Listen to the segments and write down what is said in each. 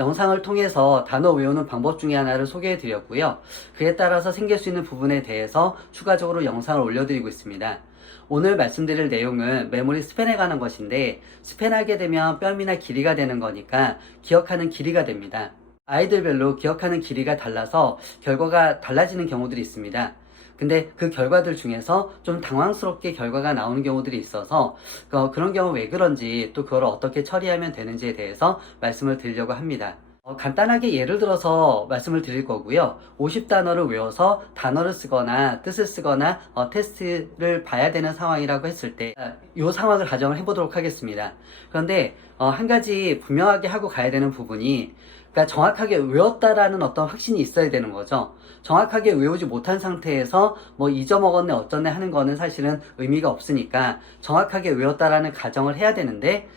영상을 통해서 단어 외우는 방법 중에 하나를 소개해 드렸고요. 그에 따라서 생길 수 있는 부분에 대해서 추가적으로 영상을 올려드리고 있습니다. 오늘 말씀드릴 내용은 메모리 스팬에 관한 것인데, 스팬하게 되면 뼘이나 길이가 되는 거니까 기억하는 길이가 됩니다. 아이들별로 기억하는 길이가 달라서 결과가 달라지는 경우들이 있습니다. 근데 그 결과들 중에서 좀 당황스럽게 결과가 나오는 경우들이 있어서 그런 경우 왜 그런지, 또 그걸 어떻게 처리하면 되는지에 대해서 말씀을 드리려고 합니다. 간단하게 예를 들어서 말씀을 드릴 거고요. 50단어를 외워서 단어를 쓰거나 뜻을 쓰거나 테스트를 봐야 되는 상황이라고 했을 때 이 상황을 가정을 해보도록 하겠습니다. 그런데 한 가지 분명하게 하고 가야 되는 부분이, 그러니까 정확하게 외웠다라는 어떤 확신이 있어야 되는 거죠. 정확하게 외우지 못한 상태에서 뭐 잊어먹었네 어쩌네 하는 거는 사실은 의미가 없으니까 정확하게 외웠다라는 가정을 해야 되는데,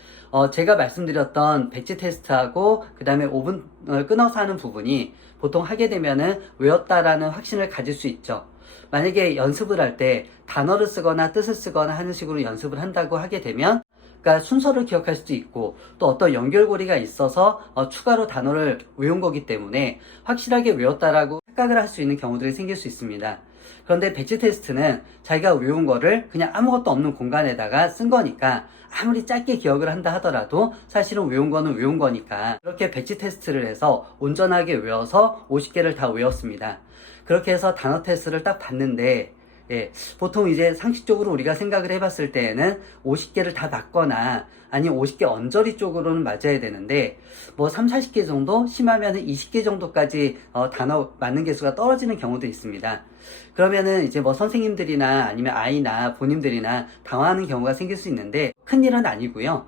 제가 말씀드렸던 배치 테스트하고 그 다음에 5분을 끊어서 하는 부분이 보통 하게 되면은 외웠다라는 확신을 가질 수 있죠. 만약에 연습을 할 때 단어를 쓰거나 뜻을 쓰거나 하는 식으로 연습을 한다고 하게 되면, 그러니까 순서를 기억할 수도 있고 또 어떤 연결고리가 있어서 추가로 단어를 외운 거기 때문에 확실하게 외웠다라고 착각을 할 수 있는 경우들이 생길 수 있습니다. 그런데 배치 테스트는 자기가 외운 거를 그냥 아무것도 없는 공간에다가 쓴 거니까 아무리 짧게 기억을 한다 하더라도 사실은 외운 거는 외운 거니까, 그렇게 배치 테스트를 해서 온전하게 외워서 50개를 다 외웠습니다. 그렇게 해서 단어 테스트를 딱 봤는데, 보통 이제 상식적으로 우리가 생각을 해봤을 때에는 50개를 다 맞거나 아니면 50개 언저리 쪽으로는 맞아야 되는데, 뭐 3, 40개 정도, 심하면 20개 정도까지 단어 맞는 개수가 떨어지는 경우도 있습니다. 그러면은 이제 뭐 선생님들이나 아니면 아이나 본인들이나 당황하는 경우가 생길 수 있는데, 큰일은 아니고요.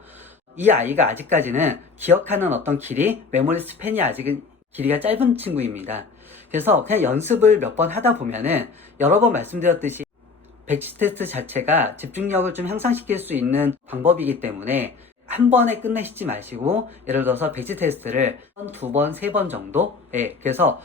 이 아이가 아직까지는 기억하는 어떤 길이, 메모리 스팬이 아직은 길이가 짧은 친구입니다. 그래서 그냥 연습을 몇 번 하다 보면은, 여러 번 말씀드렸듯이 배치 테스트 자체가 집중력을 좀 향상시킬 수 있는 방법이기 때문에 한 번에 끝내시지 마시고, 예를 들어서 배치 테스트를 두 번, 세 번 정도, 그래서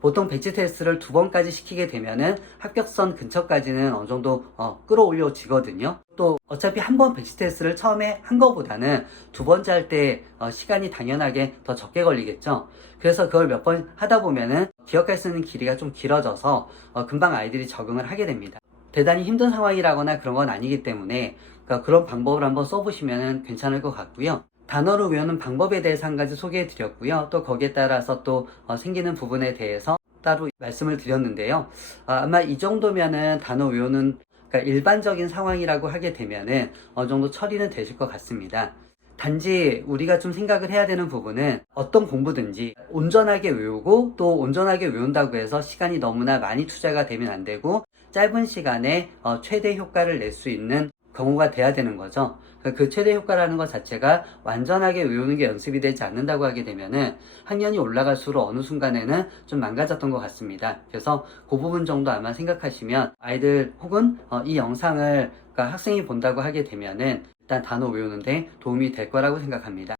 보통 배치 테스트를 두 번까지 시키게 되면은 합격선 근처까지는 어느 정도 끌어올려지거든요. 또 어차피 한 번 배치 테스트를 처음에 한 거보다는 두 번째 할 때 시간이 당연하게 더 적게 걸리겠죠. 그래서 그걸 몇 번 하다 보면은 기억할 수 있는 길이가 좀 길어져서 금방 아이들이 적응을 하게 됩니다. 대단히 힘든 상황이라거나 그런 건 아니기 때문에 그런 방법을 한번 써보시면 괜찮을 것 같고요. 단어를 외우는 방법에 대해서 한 가지 소개해 드렸고요. 또 거기에 따라서 또 생기는 부분에 대해서 따로 말씀을 드렸는데요. 아마 이 정도면은 단어 외우는, 그러니까 일반적인 상황이라고 하게 되면은 어느 정도 처리는 되실 것 같습니다. 단지 우리가 좀 생각을 해야 되는 부분은, 어떤 공부든지 온전하게 외우고 또 온전하게 외운다고 해서 시간이 너무나 많이 투자가 되면 안 되고, 짧은 시간에 최대 효과를 낼 수 있는 경우가 돼야 되는 거죠. 그 최대 효과라는 것 자체가 완전하게 외우는 게 연습이 되지 않는다고 하게 되면은 학년이 올라갈수록 어느 순간에는 좀 망가졌던 것 같습니다. 그래서 그 부분 정도 아마 생각하시면 아이들 혹은 이 영상을, 그러니까 학생이 본다고 하게 되면은 일단 단어 외우는데 도움이 될 거라고 생각합니다.